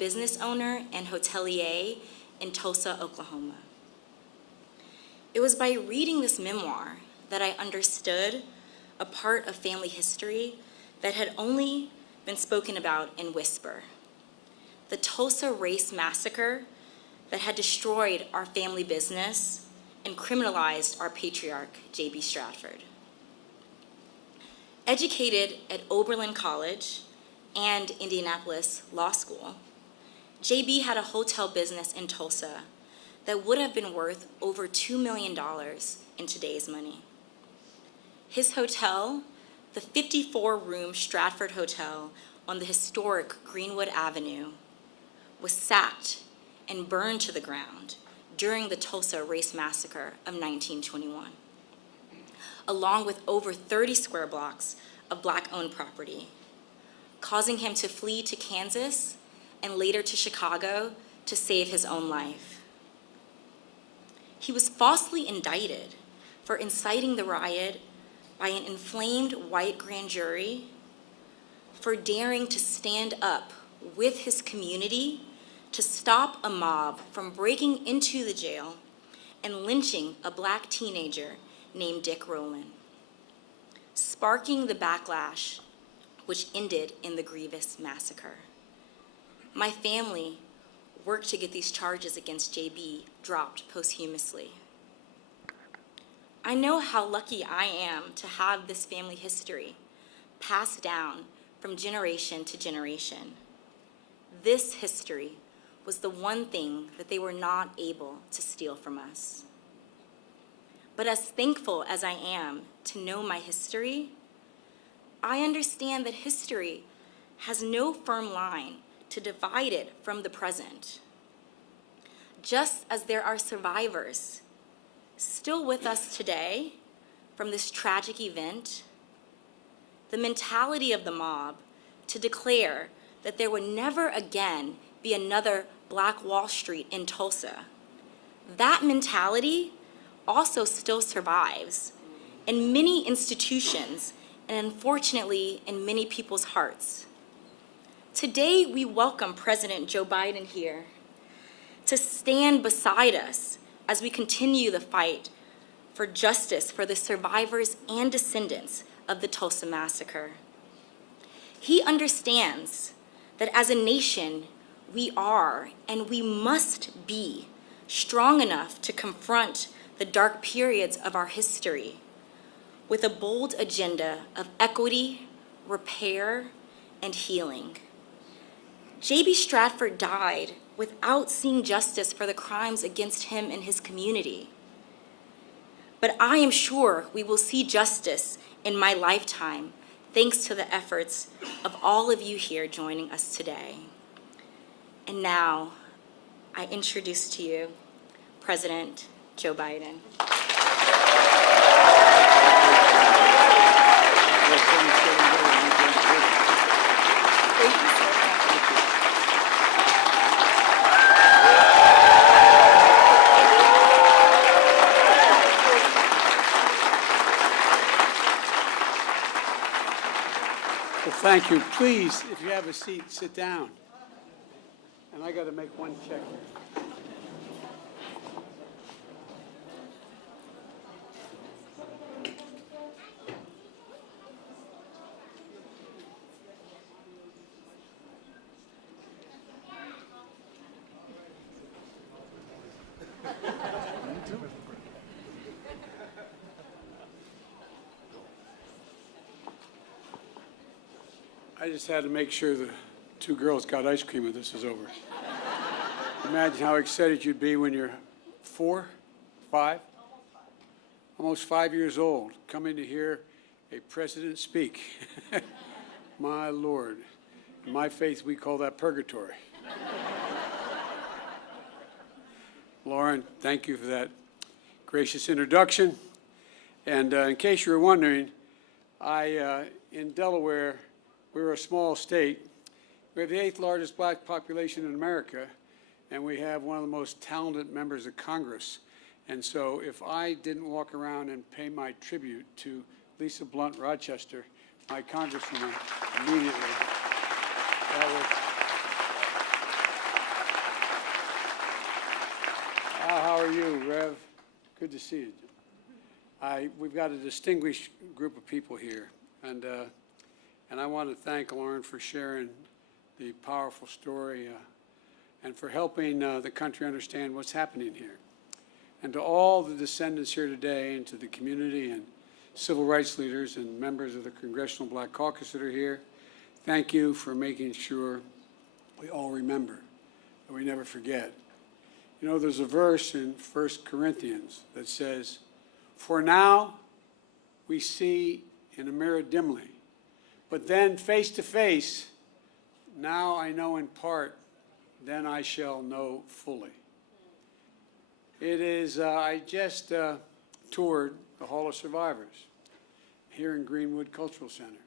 business owner and hotelier in Tulsa, Oklahoma. It was by reading this memoir that I understood a part of family history that had only been spoken about in whisper. The Tulsa Race Massacre that had destroyed our family business and criminalized our patriarch, J.B. Stratford. Educated at Oberlin College and Indianapolis Law School, J.B. had a hotel business in Tulsa that would have been worth over $2 million in today's money. His hotel, the 54-room Stratford Hotel on the historic Greenwood Avenue, was sacked and burned to the ground during the Tulsa Race Massacre of 1921, along with over 30 square blocks of Black-owned property, causing him to flee to Kansas and later to Chicago to save his own life. He was falsely indicted for inciting the riot by an inflamed white grand jury, for daring to stand up with his community to stop a mob from breaking into the jail and lynching a Black teenager named Dick Rowland, sparking the backlash which ended in the grievous massacre. My family worked to get these charges against JB dropped posthumously. I know how lucky I am to have this family history passed down from generation to generation. This history was the one thing that they were not able to steal from us. But as thankful as I am to know my history, I understand that history has no firm line to divide it from the present. Just as there are survivors still with us today from this tragic event, the mentality of the mob to declare that there would never again be another Black Wall Street in Tulsa, that mentality also still survives in many institutions and unfortunately in many people's hearts. Today we welcome President Joe Biden here to stand beside us as we continue the fight for justice for the survivors and descendants of the Tulsa Massacre. He understands that as a nation, we are and we must be strong enough to confront the dark periods of our history with a bold agenda of equity, repair, and healing. J.B. Stratford died without seeing justice for the crimes against him and his community. But I am sure we will see justice in my lifetime, thanks to the efforts of all of you here joining us today. And now, I introduce to you President Joe Biden. Thank you. Please, if you have a seat, sit down. And I got to make one check here. I just had to make sure the two girls got ice cream when this is over. Imagine how excited you'd be when you're 4, 5, almost 5 years old, coming to hear a president speak. My Lord. In my faith, we call that purgatory. Lauren, thank you for that gracious introduction. And in case you were wondering, in Delaware, we're a small state. We have the 8th largest Black population in America, and we have one of the most talented members of Congress. And so if I didn't walk around and pay my tribute to Lisa Blunt Rochester, my congresswoman, immediately, Good to see you. We've got a distinguished group of people here, and I want to thank Lauren for sharing the powerful story and for helping the country understand what's happening here. And to all the descendants here today, and to the community and civil rights leaders and members of the Congressional Black Caucus that are here, thank you for making sure we all remember and we never forget. You know, there's a verse in 1 Corinthians that says, "For now we see in a mirror dimly, but then face to face, now I know in part, then I shall know fully." It is, I just toured the Hall of Survivors here in Greenwood Cultural Center.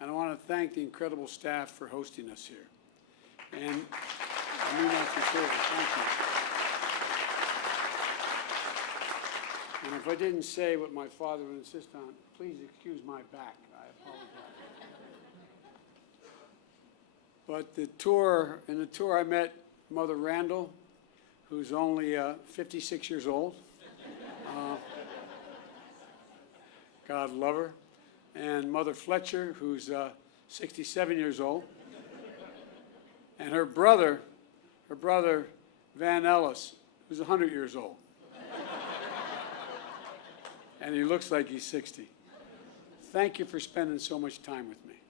And I want to thank the incredible staff for hosting us here. And I mean that sincerely. Thank you. And if I didn't say what my father would insist on, please excuse my back. I apologize. But in the tour I met Mother Randall, who's only 56 years old. God love her. And Mother Fletcher, who's 67 years old. And her brother, Van Ellis, who's 100 years old. And he looks like he's 60. Thank you for spending so much time with me.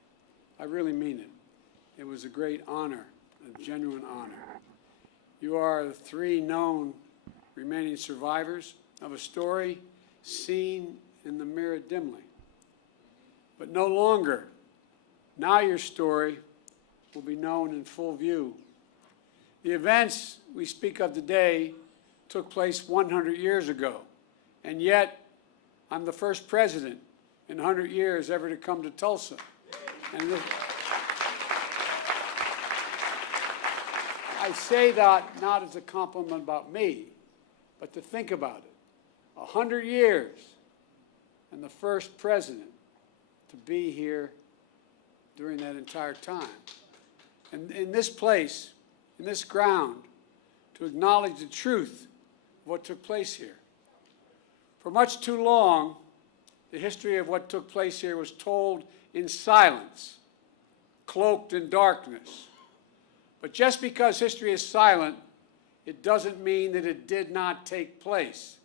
I really mean it. It was a great honor, a genuine honor. You are the three known remaining survivors of a story seen in the mirror dimly. But no longer. Now your story will be known in full view. The events we speak of today took place 100 years ago, and yet I'm the first president in 100 years ever to come to Tulsa. And I say that not as a compliment about me, but to think about it. 100 years and the first president to be here during that entire time. And in this place, in this ground, to acknowledge the truth of what took place here. For much too long, the history of what took place here was told in silence, cloaked in darkness. But just because history is silent, it doesn't mean that it did not take place.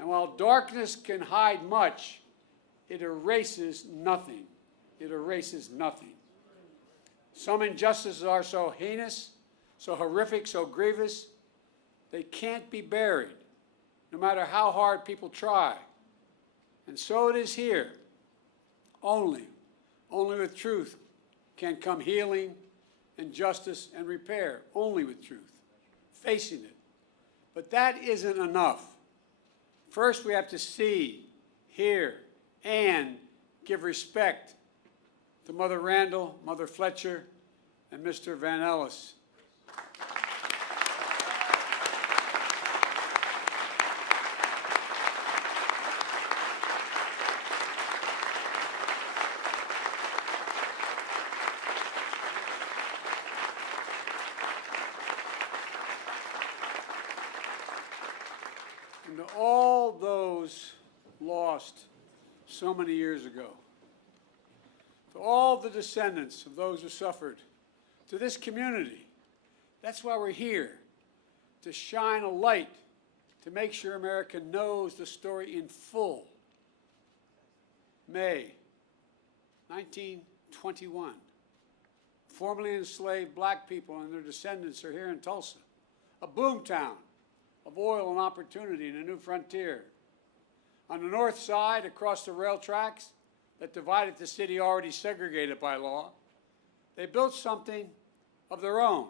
And while darkness can hide much, it erases nothing. It erases nothing. Some injustices are so heinous, so horrific, so grievous, they can't be buried, no matter how hard people try. And so it is here. Only with truth can come healing and justice and repair. Only with truth, facing it. But that isn't enough. First, we have to see, hear, and give respect to Mother Randall, Mother Fletcher, and Mr. Van Ellis. And to all those lost so many years ago, to all the descendants of those who suffered, to this community, that's why we're here, to shine a light, to make sure America knows the story in full. May 1921, formerly enslaved black people and their descendants are here in Tulsa, a boomtown of oil and opportunity and a new frontier. On the north side, across the rail tracks that divided the city already segregated by law, they built something of their own,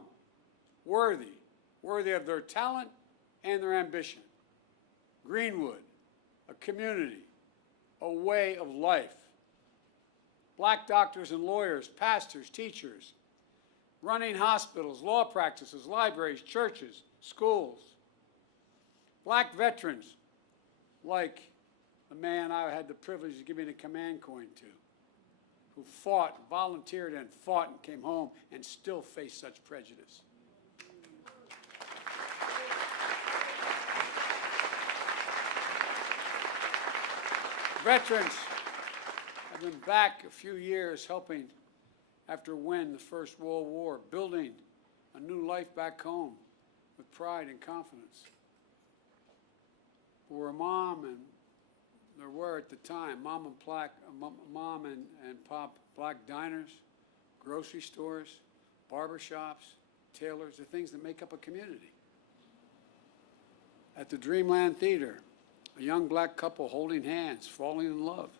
worthy of their talent and their ambition. Greenwood, a community, a way of life. Black doctors and lawyers, pastors, teachers, running hospitals, law practices, libraries, churches, schools. Black veterans, like the man I had the privilege of giving a command coin to, who fought, volunteered and fought and came home and still faced such prejudice. Veterans have been back a few years helping after win the First World War, building a new life back home with pride and confidence. For a mom, and there were at the time, mom and pop black diners, grocery stores, barbershops, tailors, the things that make up a community. At the Dreamland Theater, a young black couple holding hands, falling in love.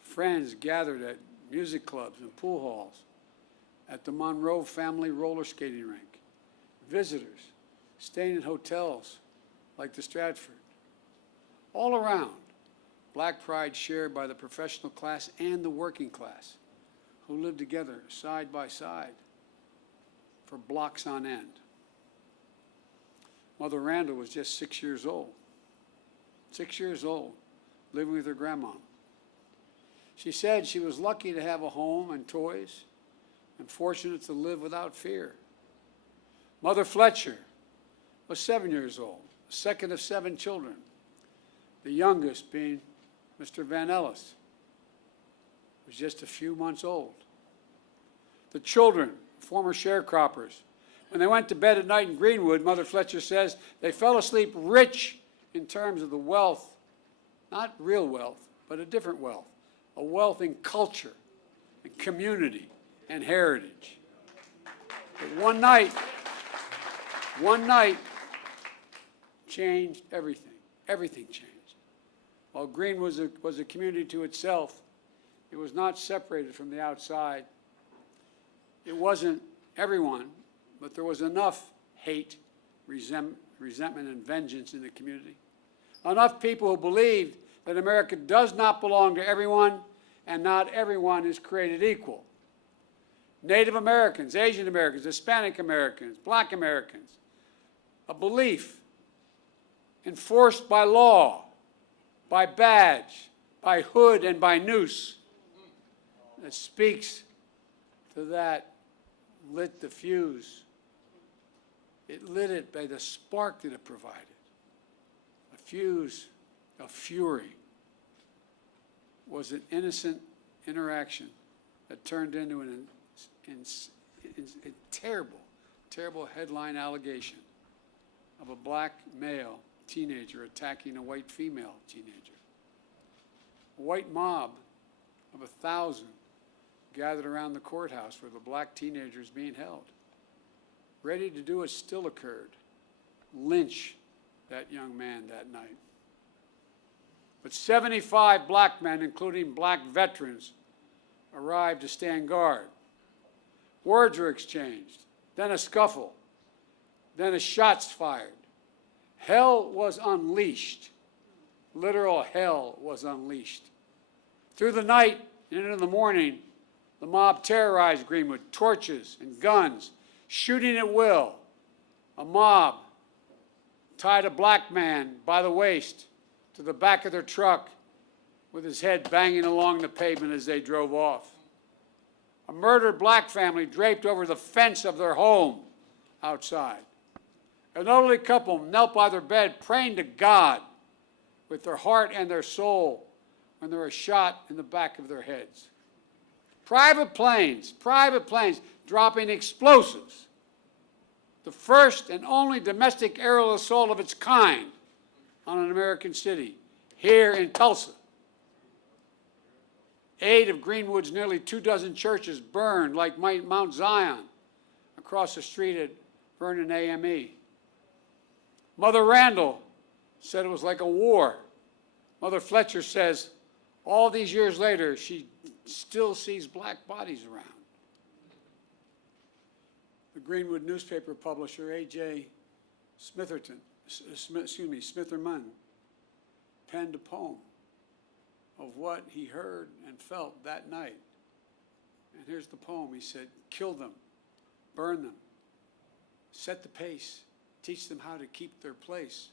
Friends gathered at music clubs and pool halls, at the Monroe family roller skating rink. Visitors staying in hotels like the Stratford. All around, black pride shared by the professional class and the working class, who lived together side by side for blocks on end. Mother Randall was just 6 years old. 6 years old, living with her grandma. She said she was lucky to have a home and toys and fortunate to live without fear. Mother Fletcher was 7 years old, the second of 7 children, the youngest being Mr. Van Ellis, who was just a few months old. The children, former sharecroppers, when they went to bed at night in Greenwood, Mother Fletcher says they fell asleep rich in terms of the wealth, not real wealth, but a different wealth, a wealth in culture and community and heritage. But one night changed everything. Everything changed. While Greenwood was a community to itself, it was not separated from the outside. It wasn't everyone, but there was enough hate, resentment, and vengeance in the community. Enough people who believed that America does not belong to everyone and not everyone is created equal. Native Americans, Asian Americans, Hispanic Americans, Black Americans, a belief enforced by law, by badge, by hood, and by noose that speaks to that lit the fuse. It lit it by the spark that it provided. A fuse of fury was an innocent interaction that turned into a terrible, terrible headline allegation of a black male teenager attacking a white female teenager. A white mob of 1,000 gathered around the courthouse where the black teenager is being held, ready to do what still occurred, lynch that young man that night. But 75 black men, including black veterans, arrived to stand guard. Words were exchanged, then a scuffle, then a shots fired. Hell was unleashed. Literal hell was unleashed. Through the night and into the morning, the mob terrorized Greenwood, torches and guns, shooting at will. A mob tied a black man by the waist to the back of their truck with his head banging along the pavement as they drove off. A murdered black family draped over the fence of their home outside. An elderly couple knelt by their bed praying to God with their heart and their soul when they were shot in the back of their heads. Private planes dropping explosives. The first and only domestic aerial assault of its kind on an American city, here in Tulsa. 8 of Greenwood's nearly 24 churches burned like Mount Zion across the street at Vernon AME. Mother Randall said it was like a war. Mother Fletcher says all these years later, she still sees black bodies around. The Greenwood newspaper publisher, A.J. Smitherman, penned a poem of what he heard and felt that night. And here's the poem. He said, "Kill them, burn them, set the pace, teach them how to keep their place.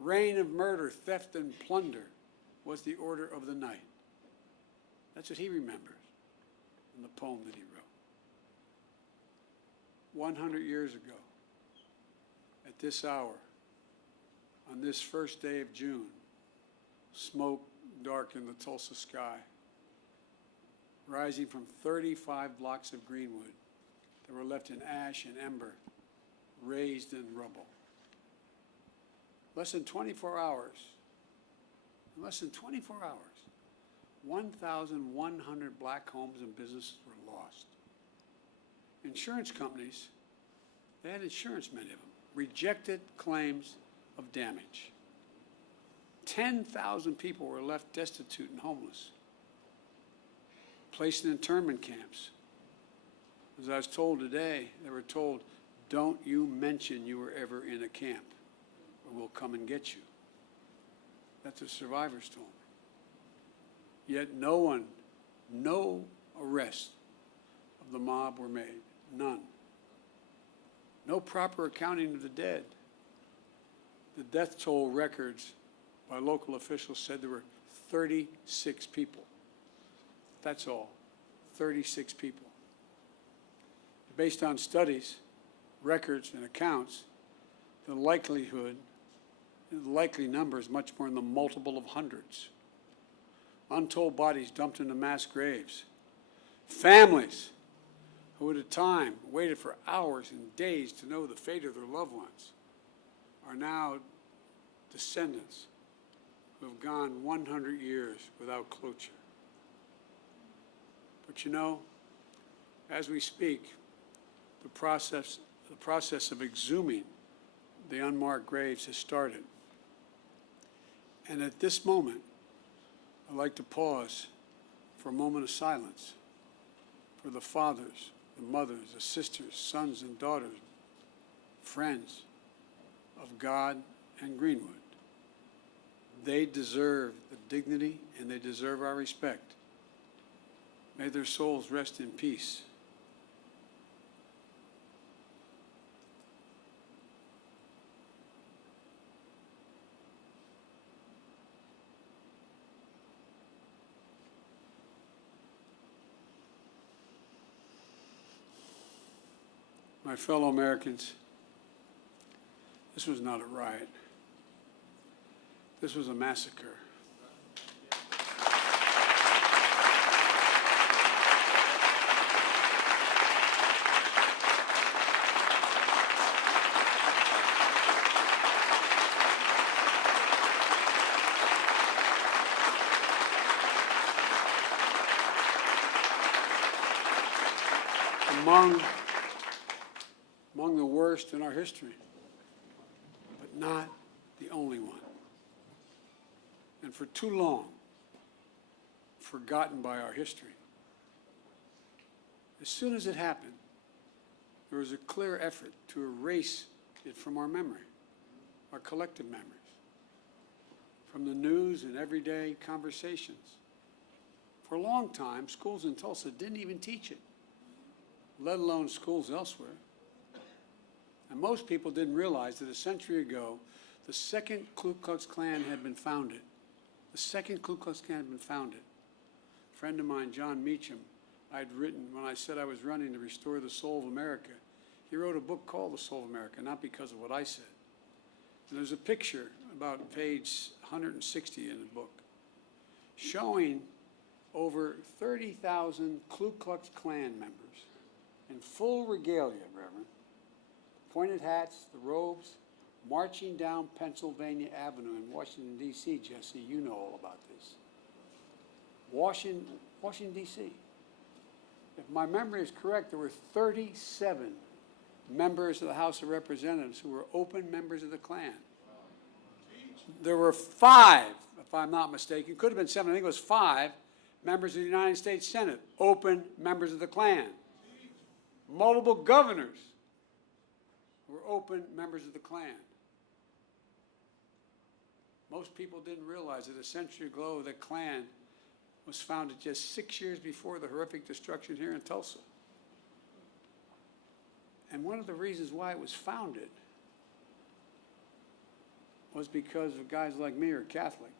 Reign of murder, theft, and plunder was the order of the night." That's what he remembers in the poem that he wrote. 100 years ago, at this hour, on this first day of June, smoke darkened the Tulsa sky, rising from 35 blocks of Greenwood that were left in ash and ember, raised in rubble. Less than 24 hours, 1,100 black homes and businesses were lost. Insurance companies, they had insurance, many of them, rejected claims of damage. 10,000 people were left destitute and homeless, placed in internment camps. As I was told today, they were told, don't you mention you were ever in a camp, or we'll come and get you. That's what survivors told me. Yet no arrests of the mob were made, none. No proper accounting of the dead. The death toll records by local officials said there were 36 people. That's all, 36 people. Based on studies, records, and accounts, the likely number is much more in the multiple of hundreds. Untold bodies dumped into mass graves. Families who at a time waited for hours and days to know the fate of their loved ones are now descendants who have gone 100 years without closure. But you know, as we speak, the process of exhuming the unmarked graves has started. And at this moment, I'd like to pause for a moment of silence for the fathers, the mothers, the sisters, sons and daughters, friends of God and Greenwood. They deserve the dignity and they deserve our respect. May their souls rest in peace. My fellow Americans, this was not a riot. This was a massacre. Among the worst in our history, but not the only one. And for too long, forgotten by our history. As soon as it happened, there was a clear effort to erase it from our memory, our collective memories, from the news and everyday conversations. For a long time, schools in Tulsa didn't even teach it, let alone schools elsewhere. And most people didn't realize that a century ago, the second Ku Klux Klan had been founded. The second Ku Klux Klan had been founded. A friend of mine, John Meacham, I'd written when I said I was running to restore the soul of America. He wrote a book called The Soul of America, not because of what I said. And there's a picture about page 160 in the book showing over 30,000 Ku Klux Klan members in full regalia, Reverend. Pointed hats, the robes, marching down Pennsylvania Avenue in Washington, D.C., Jesse, you know all about this. Washington, D.C. If my memory is correct, there were 37 members of the House of Representatives who were open members of the Klan. There were 5, if I'm not mistaken, could have been 7, I think it was 5, members of the United States Senate, open members of the Klan. Multiple governors were open members of the Klan. Most people didn't realize that a century ago the Klan was founded just 6 years before the horrific destruction here in Tulsa. And one of the reasons why it was founded was because of guys like me who are Catholic.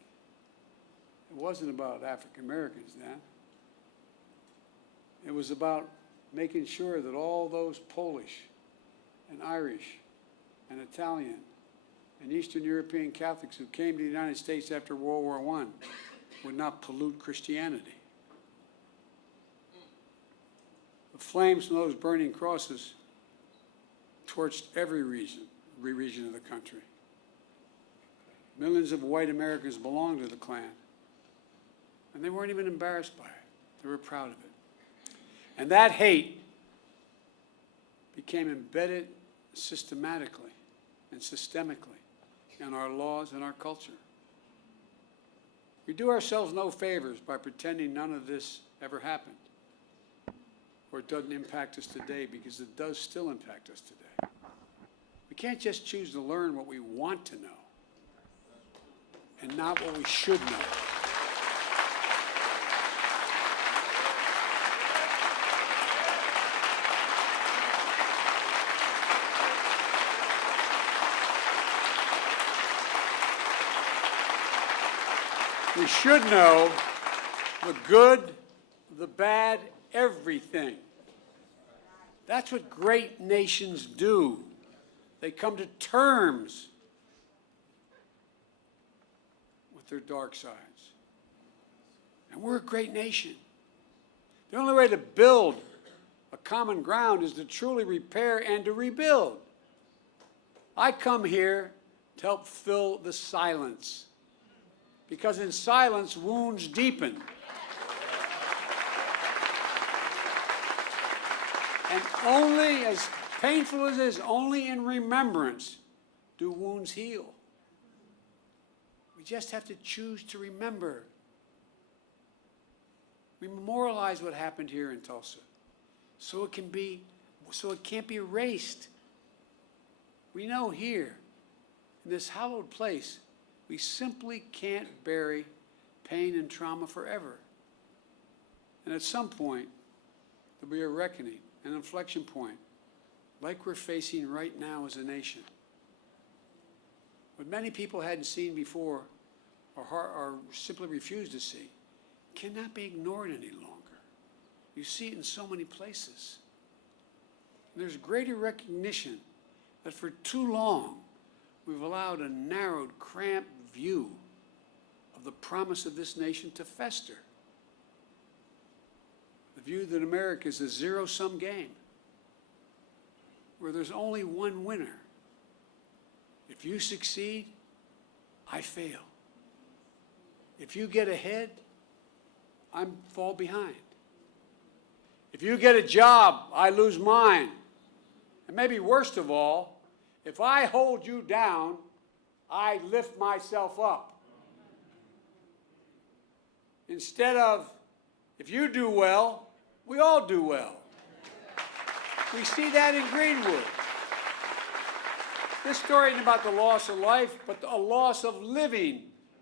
It wasn't about African Americans then. It was about making sure that all those Polish and Irish and Italian and Eastern European Catholics who came to the United States after World War I would not pollute Christianity. The flames from those burning crosses torched every region of the country. Millions of white Americans belonged to the Klan, and they weren't even embarrassed by it. They were proud of it. And that hate became embedded systematically and systemically in our laws and our culture. We do ourselves no favors by pretending none of this ever happened, or it doesn't impact us today, because it does still impact us today. We can't just choose to learn what we want to know and not what we should know. We should know the good, the bad, everything. That's what great nations do. They come to terms with their dark sides. And we're a great nation. The only way to build a common ground is to truly repair and to rebuild. I come here to help fill the silence, because in silence, wounds deepen. And only, as painful as it is, only in remembrance do wounds heal. We just have to choose to remember. We memorialize what happened here in Tulsa, so it can't be erased. We know here, in this hallowed place, we simply can't bury pain and trauma forever. And at some point, there'll be a reckoning, an inflection point, like we're facing right now as a nation. What many people hadn't seen before, or simply refused to see, cannot be ignored any longer. You see it in so many places. And there's greater recognition that for too long, we've allowed a narrowed, cramped view of the promise of this nation to fester. The view that America is a zero-sum game, where there's only one winner. If you succeed, I fail. If you get ahead, I fall behind. If you get a job, I lose mine. And maybe worst of all, if I hold you down, I lift myself up. Instead of, if you do well, we all do well. We see that in Greenwood. This story isn't about the loss of life, but a loss of living,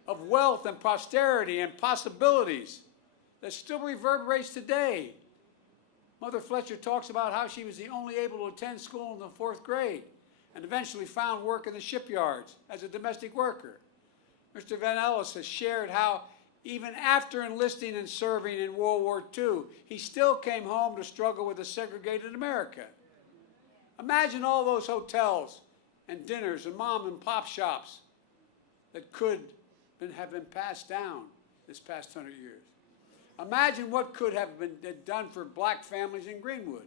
of wealth and prosperity and possibilities that still reverberates today. Mother Fletcher talks about how she was the only able to attend school in the 4th grade, and eventually found work in the shipyards as a domestic worker. Mr. Van Ellis has shared how even after enlisting and serving in World War II, he still came home to struggle with a segregated America. Imagine all those hotels and dinners and mom and pop shops that could have been passed down this past 100 years. Imagine what could have been done for black families in Greenwood.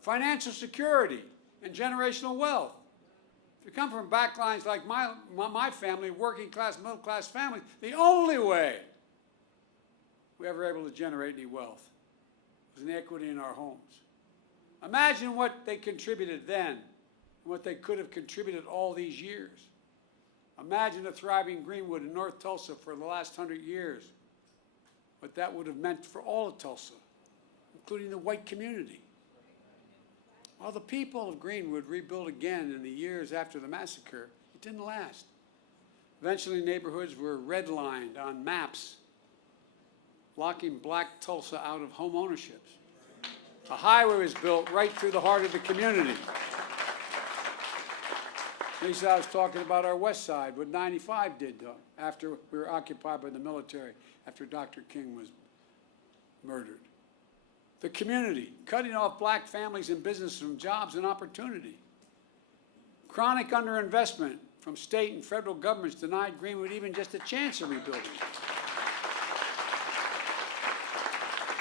Financial security and generational wealth. If you come from backlines like my family, working class, middle class families, the only way we ever able to generate any wealth was in equity in our homes. Imagine what they contributed then and what they could have contributed all these years. Imagine a thriving Greenwood in North Tulsa for the last 100 years, what that would have meant for all of Tulsa, including the white community. While the people of Greenwood rebuilt again in the years after the massacre, it didn't last. Eventually, neighborhoods were redlined on maps, locking black Tulsa out of home ownership. A highway was built right through the heart of the community. Lisa, I was talking about our west side, what 95 did after we were occupied by the military, after Dr. King was murdered. The community, cutting off black families and businesses from jobs and opportunity. Chronic underinvestment from state and federal governments denied Greenwood even just a chance of rebuilding.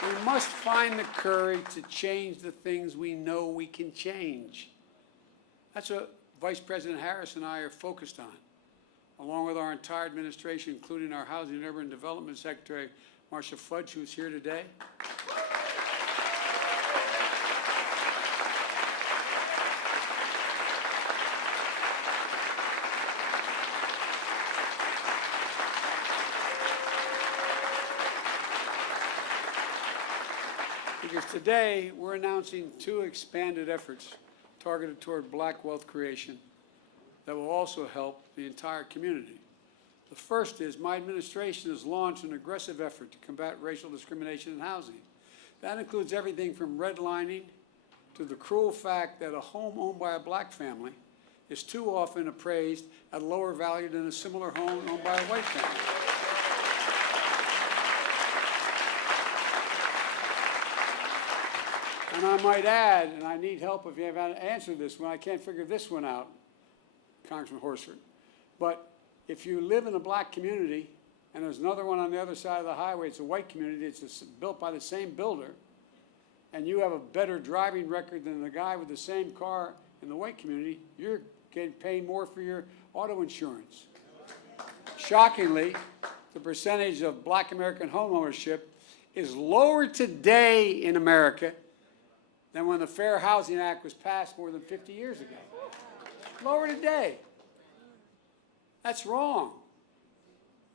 We must find the courage to change the things we know we can change. That's what Vice President Harris and I are focused on, along with our entire administration, including our Housing and Urban Development Secretary, Marcia Fudge, who's here today. Because today, we're announcing 2 expanded efforts targeted toward black wealth creation that will also help the entire community. The first is my administration has launched an aggressive effort to combat racial discrimination in housing. That includes everything from redlining to the cruel fact that a home owned by a black family is too often appraised at a lower value than a similar home owned by a white family. And I might add, and I need help if you haven't answered this one, I can't figure this one out, Congressman Horsford, but if you live in a black community and there's another one on the other side of the highway, it's a white community, it's built by the same builder, and you have a better driving record than the guy with the same car in the white community, you're getting paid more for your auto insurance. Shockingly, the percentage of black American home ownership is lower today in America than when the Fair Housing Act was passed more than 50 years ago. Lower today. That's wrong.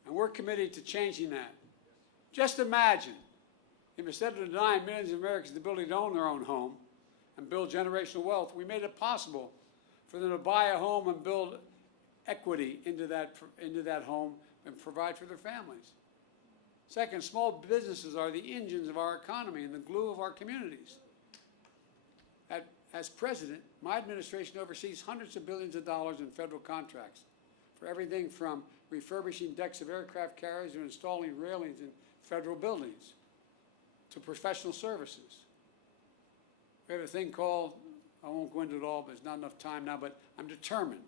And we're committed to changing that. Just imagine if instead of denying millions of Americans the ability to own their own home and build generational wealth, we made it possible for them to buy a home and build equity into that home and provide for their families. Second, small businesses are the engines of our economy and the glue of our communities. As president, my administration oversees hundreds of billions of dollars in federal contracts for everything from refurbishing decks of aircraft carriers to installing railings in federal buildings to professional services. We have a thing called, I won't go into it all, but there's not enough time now, but I'm determined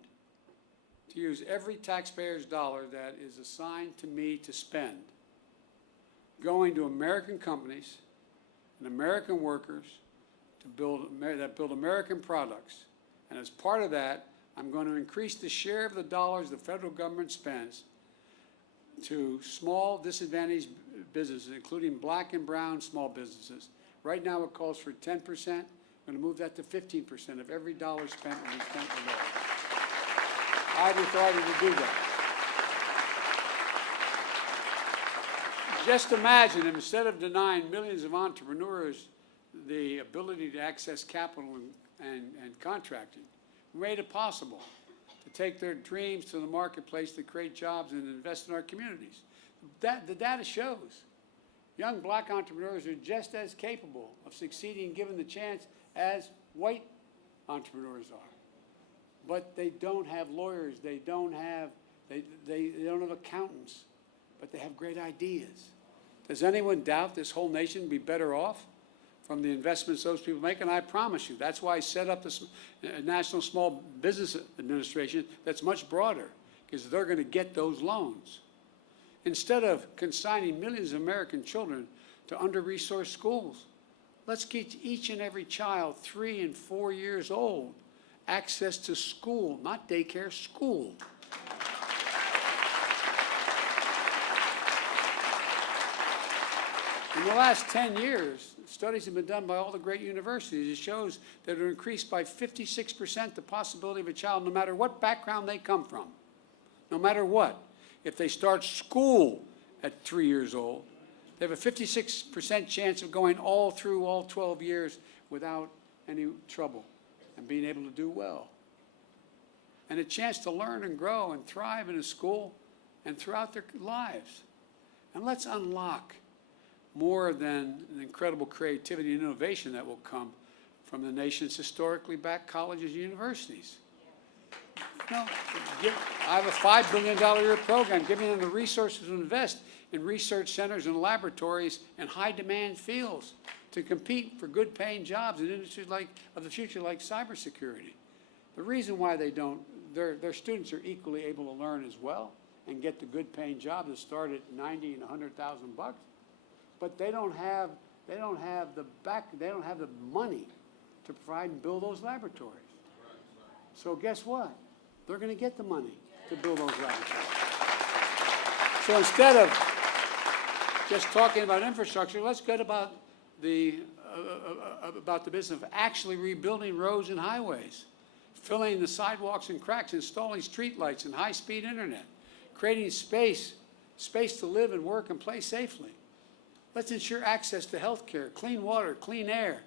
to use every taxpayer's dollar that is assigned to me to spend going to American companies and American workers that build American products. And as part of that, I'm going to increase the share of the dollars the federal government spends to small disadvantaged businesses, including black and brown small businesses. Right now it calls for 10%. I'm going to move that to 15% of every dollar spent will be spent with that. I have the authority to do that. Just imagine if instead of denying millions of entrepreneurs the ability to access capital and contracting, we made it possible to take their dreams to the marketplace to create jobs and invest in our communities. The data shows young black entrepreneurs are just as capable of succeeding given the chance as white entrepreneurs are. But they don't have lawyers, they don't have accountants, but they have great ideas. Does anyone doubt this whole nation would be better off from the investments those people make? And I promise you, that's why I set up this National Small Business Administration that's much broader, because they're going to get those loans. Instead of consigning millions of American children to under-resourced schools, let's get each and every child 3 and 4 years old access to school, not daycare, school. In the last 10 years, studies have been done by all the great universities. It shows that it will increase by 56% the possibility of a child, no matter what background they come from, no matter what. If they start school at 3 years old, they have a 56% chance of going all through all 12 years without any trouble and being able to do well. And a chance to learn and grow and thrive in a school and throughout their lives. And let's unlock more than an incredible creativity and innovation that will come from the nation's historically black colleges and universities. No, I have a $5 billion a year program giving them the resources to invest in research centers and laboratories in high-demand fields to compete for good-paying jobs in industries of the future like cybersecurity. The reason why they don't, their students are equally able to learn as well and get the good paying job that start at 90 and 100,000 bucks, but they don't have the money to provide and build those laboratories. So guess what? They're going to get the money to build those laboratories. So instead of just talking about infrastructure, let's get about the business of actually rebuilding roads and highways, filling the sidewalks and cracks, installing streetlights and high-speed internet, creating space to live and work and play safely. Let's ensure access to health care, clean water, clean air,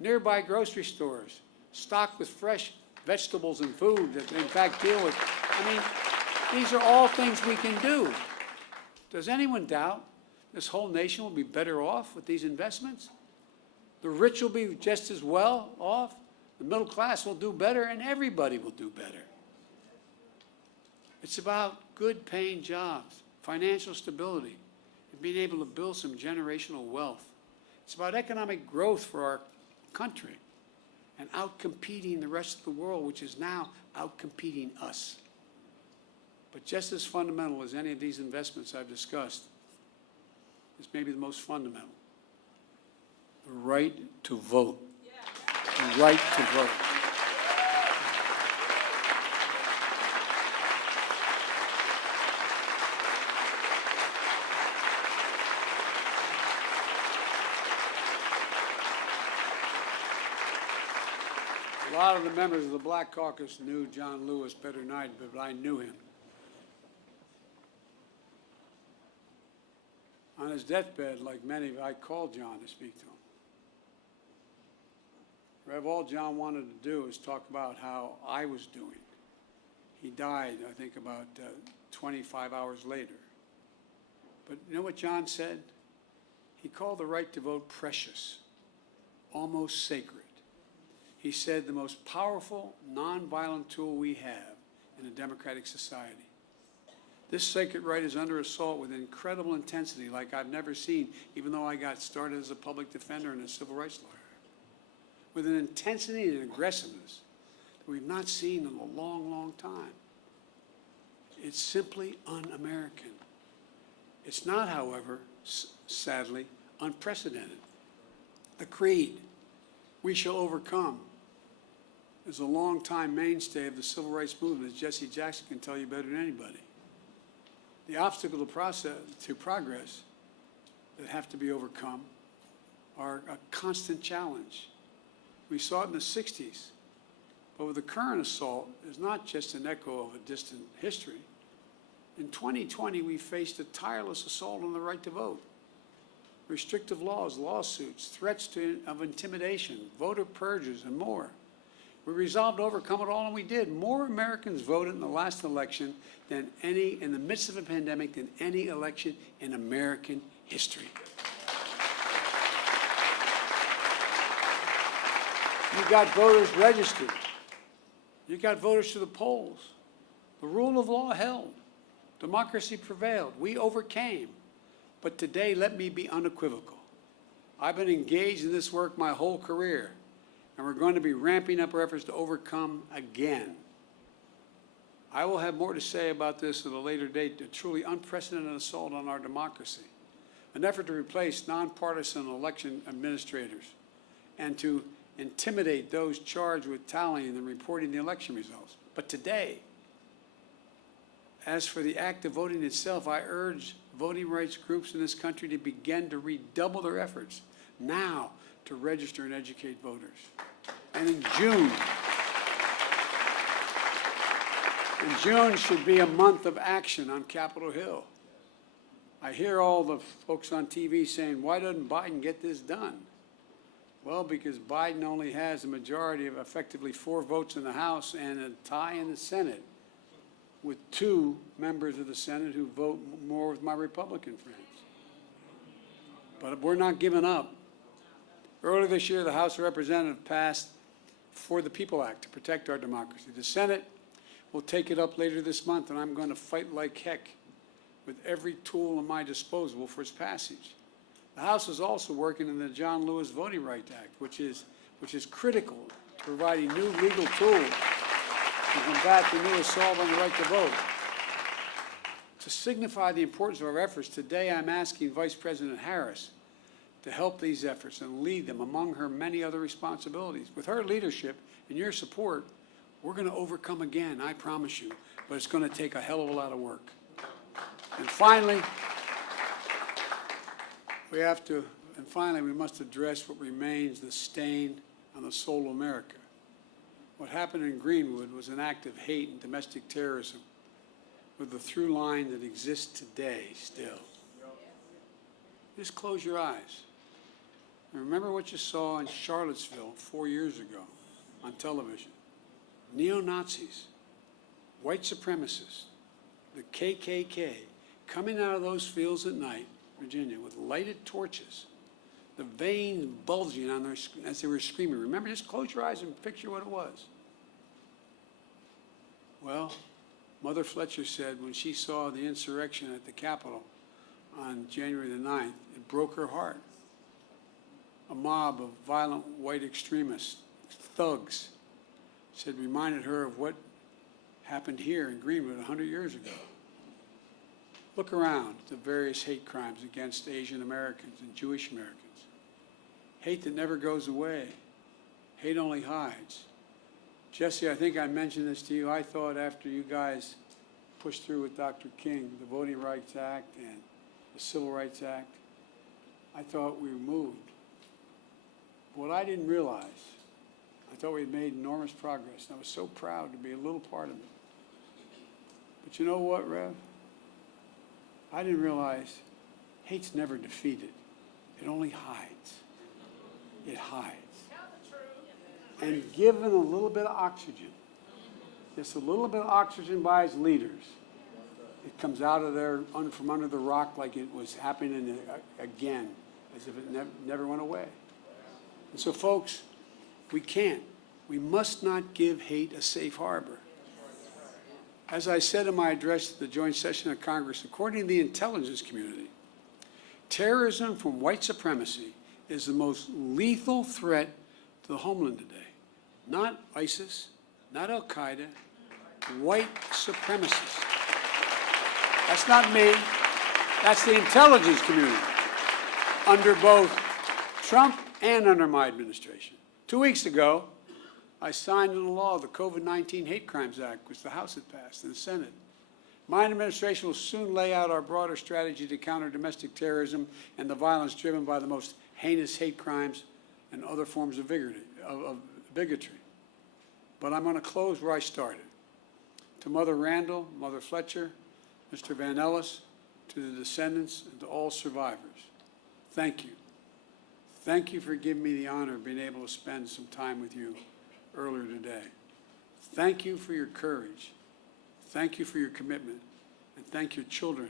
nearby grocery stores, stocked with fresh vegetables and food that in fact deal with. I mean, these are all things we can do. Does anyone doubt this whole nation will be better off with these investments? The rich will be just as well off, the middle class will do better, and everybody will do better. It's about good paying jobs, financial stability, and being able to build some generational wealth. It's about economic growth for our country and outcompeting the rest of the world, which is now outcompeting us. But just as fundamental as any of these investments I've discussed is maybe the most fundamental: the right to vote. The right to vote. A lot of the members of the Black Caucus knew John Lewis better than I did, but I knew him. On his deathbed, like many, I called John to speak to him. Rev, all John wanted to do is talk about how I was doing. He died, I think, about 25 hours later. But you know what John said? He called the right to vote precious, almost sacred. He said the most powerful, nonviolent tool we have in a democratic society. This sacred right is under assault with incredible intensity like I've never seen, even though I got started as a public defender and a civil rights lawyer. With an intensity and aggressiveness that we've not seen in a long, long time. It's simply un-American. It's not, however, sadly, unprecedented. The creed, "We shall overcome," is a long-time mainstay of the civil rights movement, as Jesse Jackson can tell you better than anybody. The obstacle to progress that have to be overcome are a constant challenge. We saw it in the 60s, but with the current assault is not just an echo of a distant history. In 2020, we faced a tireless assault on the right to vote. Restrictive laws, lawsuits, threats of intimidation, voter purges, and more. We resolved to overcome it all, and we did. More Americans voted in the last election than in the midst of a pandemic, than any election in American history. You got voters registered. You got voters to the polls. The rule of law held. Democracy prevailed. We overcame. But today, let me be unequivocal. I've been engaged in this work my whole career, and we're going to be ramping up our efforts to overcome again. I will have more to say about this at a later date, a truly unprecedented assault on our democracy, an effort to replace nonpartisan election administrators and to intimidate those charged with tallying and reporting the election results. But today, as for the act of voting itself, I urge voting rights groups in this country to begin to redouble their efforts now to register and educate voters. And in June should be a month of action on Capitol Hill. I hear all the folks on TV saying, why doesn't Biden get this done? Well, because Biden only has a majority of effectively 4 votes in the House and a tie in the Senate, with 2 members of the Senate who vote more with my Republican friends. But we're not giving up. Earlier this year, the House of Representatives passed For the People Act to protect our democracy. The Senate will take it up later this month, and I'm going to fight like heck with every tool at my disposal for its passage. The House is also working on the John Lewis Voting Rights Act, which is critical to providing new legal tools combat the new assault on the right to vote. To signify the importance of our efforts, today I'm asking Vice President Harris to help these efforts and lead them among her many other responsibilities. With her leadership and your support, we're going to overcome again, I promise you, but it's going to take a hell of a lot of work. And finally, we must address what remains the stain on the soul of America. What happened in Greenwood was an act of hate and domestic terrorism with the through line that exists today still. Just close your eyes. And remember what you saw in Charlottesville 4 years ago on television. Neo-Nazis, white supremacists, the KKK, coming out of those fields at night, Virginia, with lighted torches, the veins bulging on as they were screaming. Remember, just close your eyes and picture what it was. Well, Mother Fletcher said when she saw the insurrection at the Capitol on January the 9th, it broke her heart. A mob of violent white extremists, thugs, said reminded her of what happened here in Greenwood 100 years ago. Look around at the various hate crimes against Asian Americans and Jewish Americans. Hate that never goes away. Hate only hides. Jesse, I think I mentioned this to you. I thought after you guys pushed through with Dr. King, the Voting Rights Act and the Civil Rights Act, I thought we were moved. What I didn't realize, I thought we had made enormous progress, and I was so proud to be a little part of it. But you know what, Rev? I didn't realize hate's never defeated. It only hides. It hides. And given a little bit of oxygen, just a little bit of oxygen by its leaders, it comes out of there from under the rock like it was happening again, as if it never went away. And so, folks, we must not give hate a safe harbor. As I said in my address to the joint session of Congress, according to the intelligence community, terrorism from white supremacy is the most lethal threat to the homeland today. Not ISIS, not Al-Qaeda, white supremacists. That's not me. That's the intelligence community under both Trump and under my administration. 2 weeks ago, I signed into law the COVID-19 Hate Crimes Act, which the House had passed, and the Senate. My administration will soon lay out our broader strategy to counter domestic terrorism and the violence driven by the most heinous hate crimes and other forms of bigotry. But I'm going to close where I started. To Mother Randall, Mother Fletcher, Mr. Van Ellis, to the descendants, and to all survivors, thank you. Thank you for giving me the honor of being able to spend some time with you earlier today. Thank you for your courage. Thank you for your commitment. And thank your children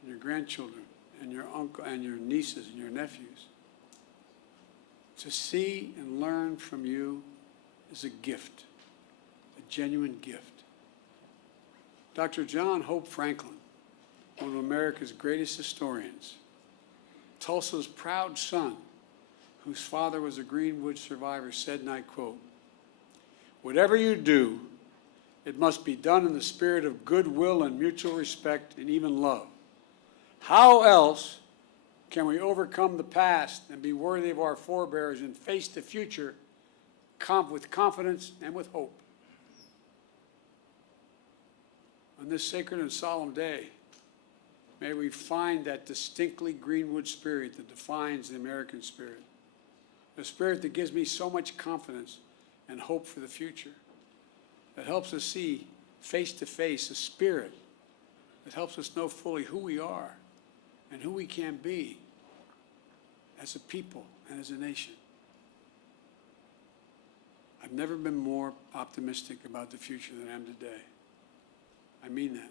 and your grandchildren and your uncle and your nieces and your nephews. To see and learn from you is a gift, a genuine gift. Dr. John Hope Franklin, one of America's greatest historians, Tulsa's proud son, whose father was a Greenwood survivor, said, and I quote, "Whatever you do, it must be done in the spirit of goodwill and mutual respect and even love. How else can we overcome the past and be worthy of our forebears and face the future with confidence and with hope?" On this sacred and solemn day, may we find that distinctly Greenwood spirit that defines the American spirit, a spirit that gives me so much confidence and hope for the future, that helps us see face to face a spirit that helps us know fully who we are and who we can be as a people and as a nation. I've never been more optimistic about the future than I am today. I mean that.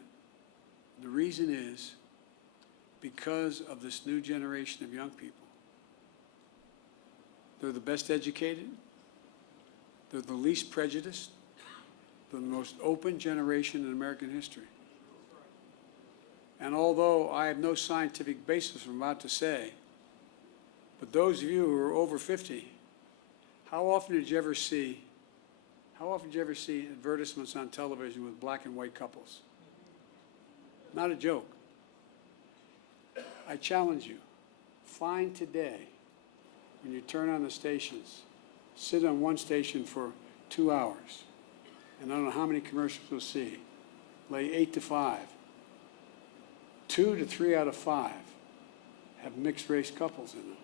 The reason is because of this new generation of young people. They're the best educated, they're the least prejudiced, they're the most open generation in American history. And although I have no scientific basis for what I'm about to say, but those of you who are over 50, how often did you ever see How often do you ever see advertisements on television with black and white couples? Not a joke. I challenge you, find today, when you turn on the stations, sit on one station for 2 hours, and I don't know how many commercials you'll see, lay 8 to 5. 2 to 3 out of 5 have mixed race couples in them.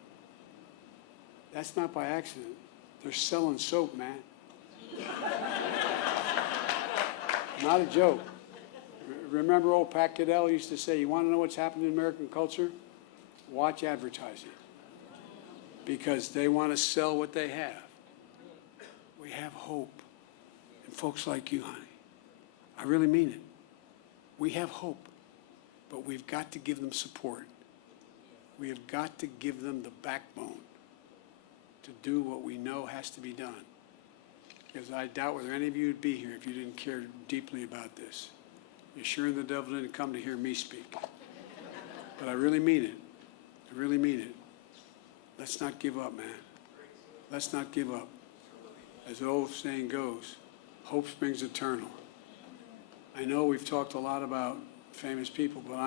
That's not by accident. They're selling soap, man. Not a joke. Remember old Pat Caddell used to say, you want to know what's happening in American culture? Watch advertising. Because they want to sell what they have. We have hope. And folks like you, honey, I really mean it. We have hope, but we've got to give them support. We have got to give them the backbone to do what we know has to be done. Because I doubt whether any of you would be here if you didn't care deeply about this. You're sure the devil didn't come to hear me speak. But I really mean it. I really mean it. Let's not give up, man. Let's not give up. As the old saying goes, hope springs eternal. I know we've talked a lot about famous people, but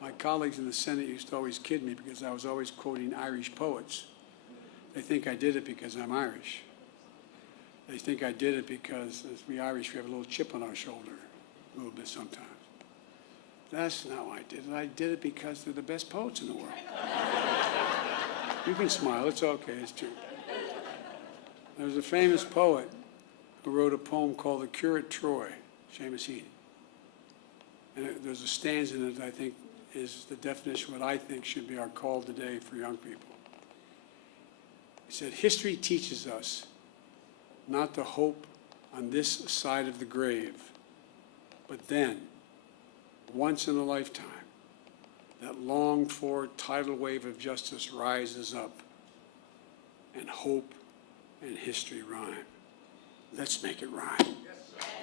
my colleagues in the Senate used to always kid me because I was always quoting Irish poets. They think I did it because I'm Irish. They think I did it because, as we Irish, we have a little chip on our shoulder, a little bit sometimes. That's not why I did it. I did it because they're the best poets in the world. You can smile, it's okay, it's true. There was a famous poet who wrote a poem called The Curate Troy, Seamus Heaney. And there's a stanza in it that I think is the definition of what I think should be our call today for young people. He said, history teaches us not to hope on this side of the grave, but then, once in a lifetime, that longed-for tidal wave of justice rises up, and hope and history rhyme. Let's make it rhyme.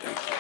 Thank you.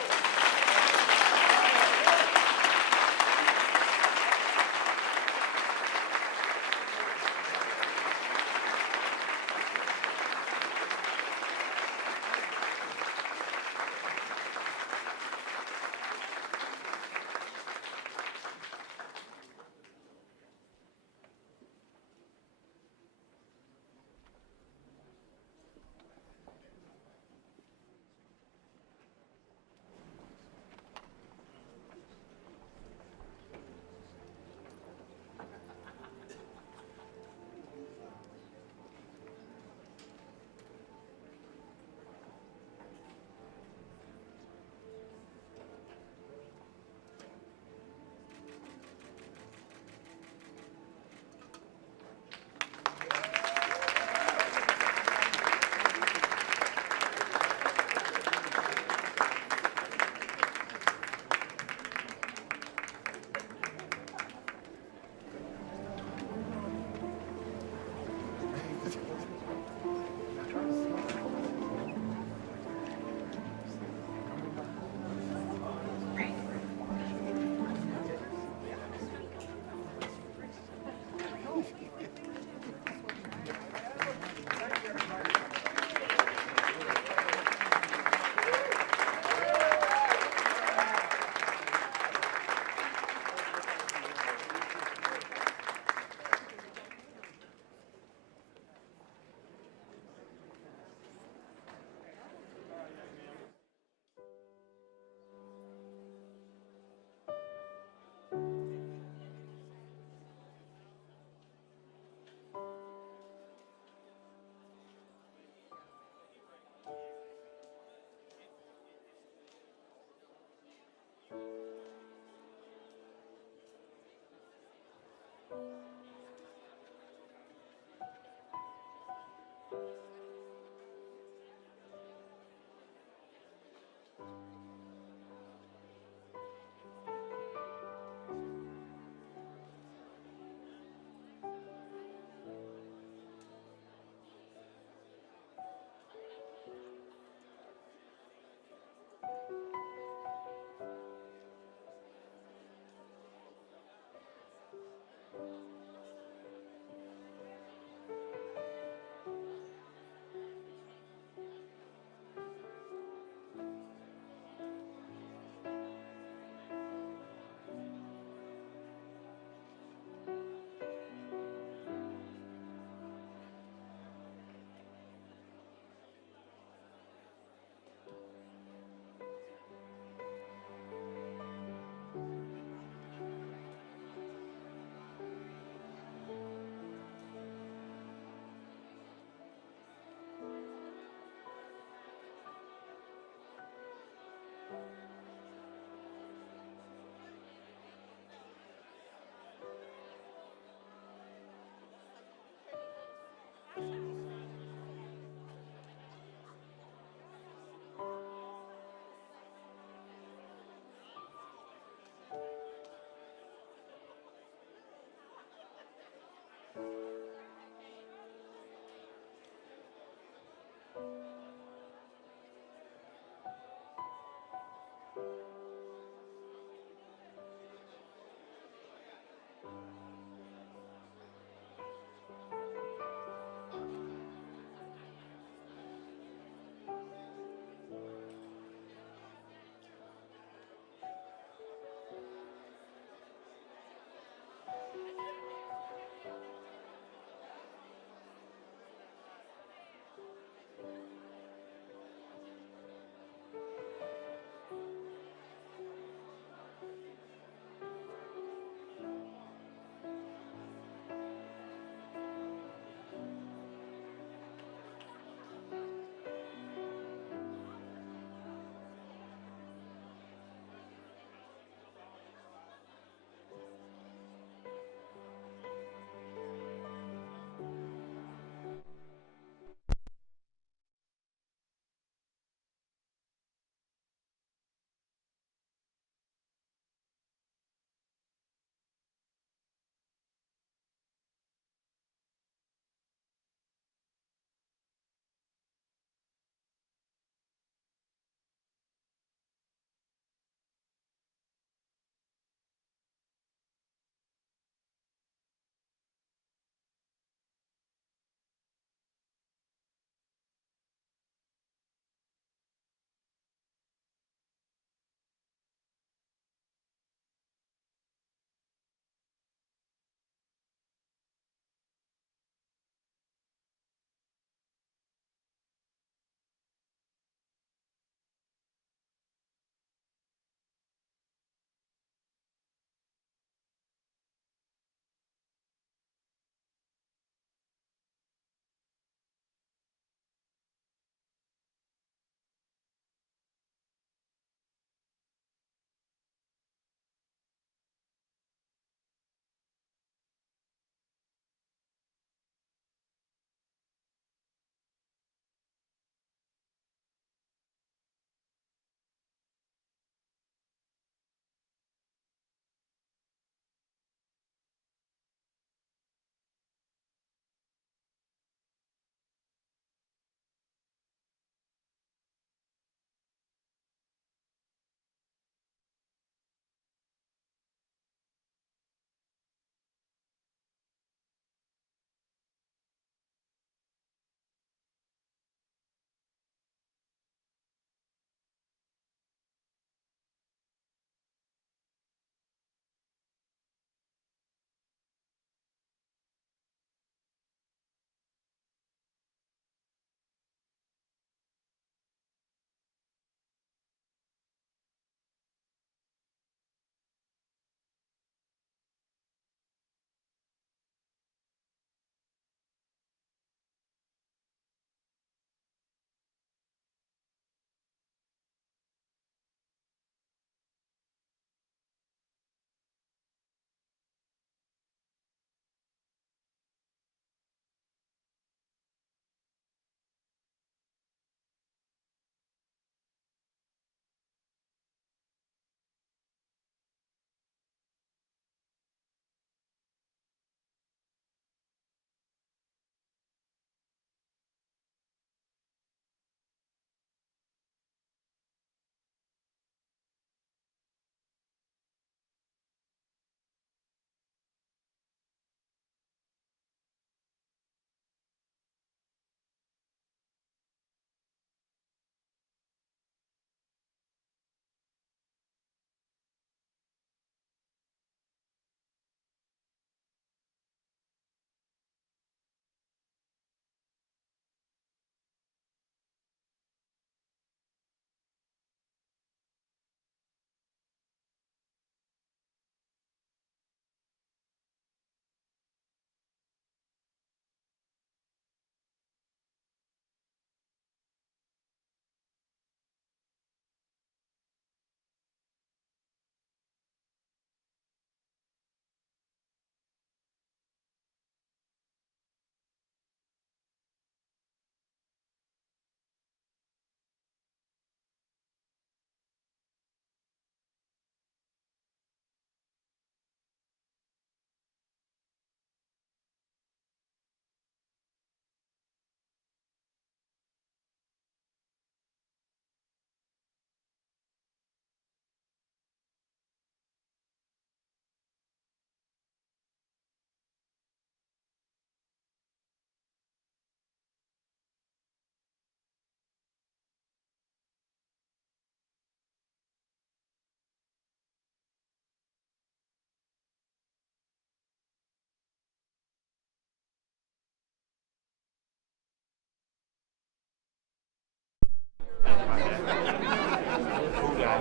guy.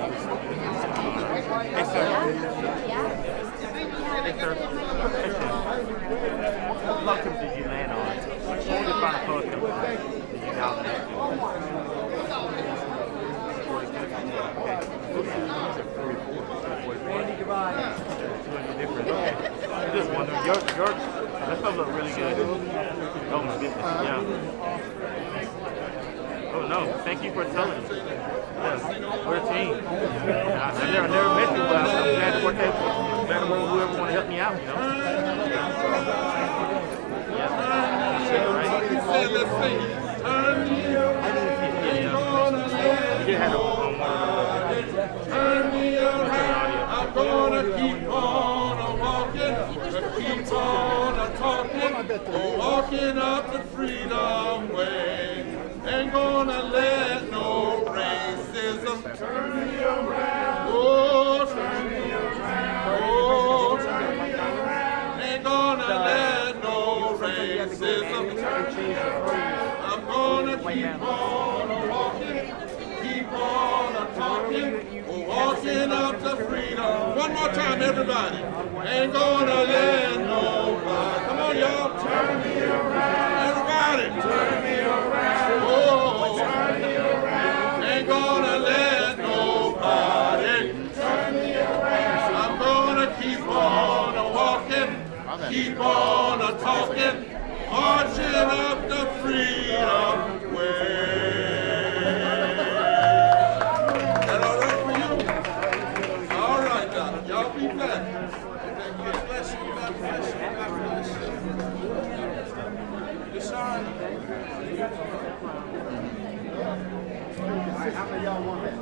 Hey, sir. Hey, sir. What locum did you land on? What final locum did you nominate? 200 different. Just wondering, your that stuff look really good. Oh my goodness, yeah. Oh no, thank you for telling me. Yes, we're a team. I never met you, but I'm glad to work with whoever want to help me out, you know. Yeah. Let's sing. You did have Turn me around, I'm gonna keep on walking, keep on talking, walking up the freedom way. Ain't gonna let no racism turn me around. Oh, turn me around. Oh, turn me around. Ain't gonna let no racism turn me around. I'm gonna keep on walking, keep on talking, walking up to freedom. One more time, everybody. Ain't gonna let nobody. Come on, y'all. Turn me around. Everybody. Turn me around. Oh, turn me around. Ain't gonna let nobody. Turn me around. I'm gonna keep on walking, keep on talking, marching up the freedom way. Y'all be blessed. God bless you. God bless you. God bless you. Yes, sir. How many y'all want that?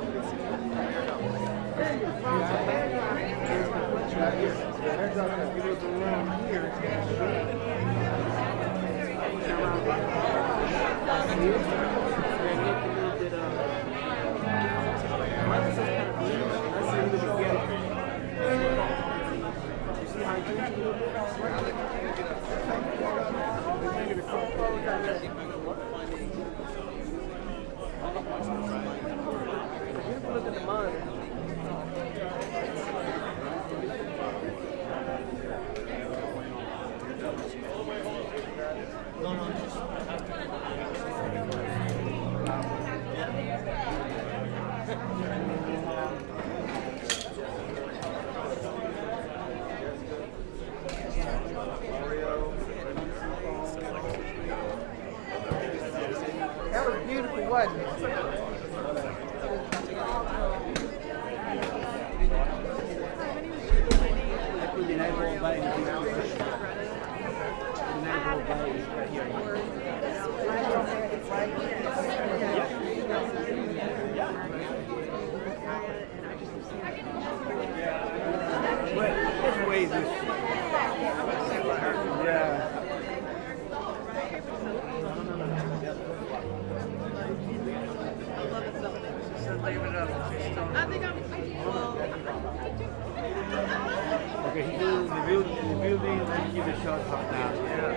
That was beautiful, wasn't it? Okay, he did the building, and he did the shot top now. Yeah.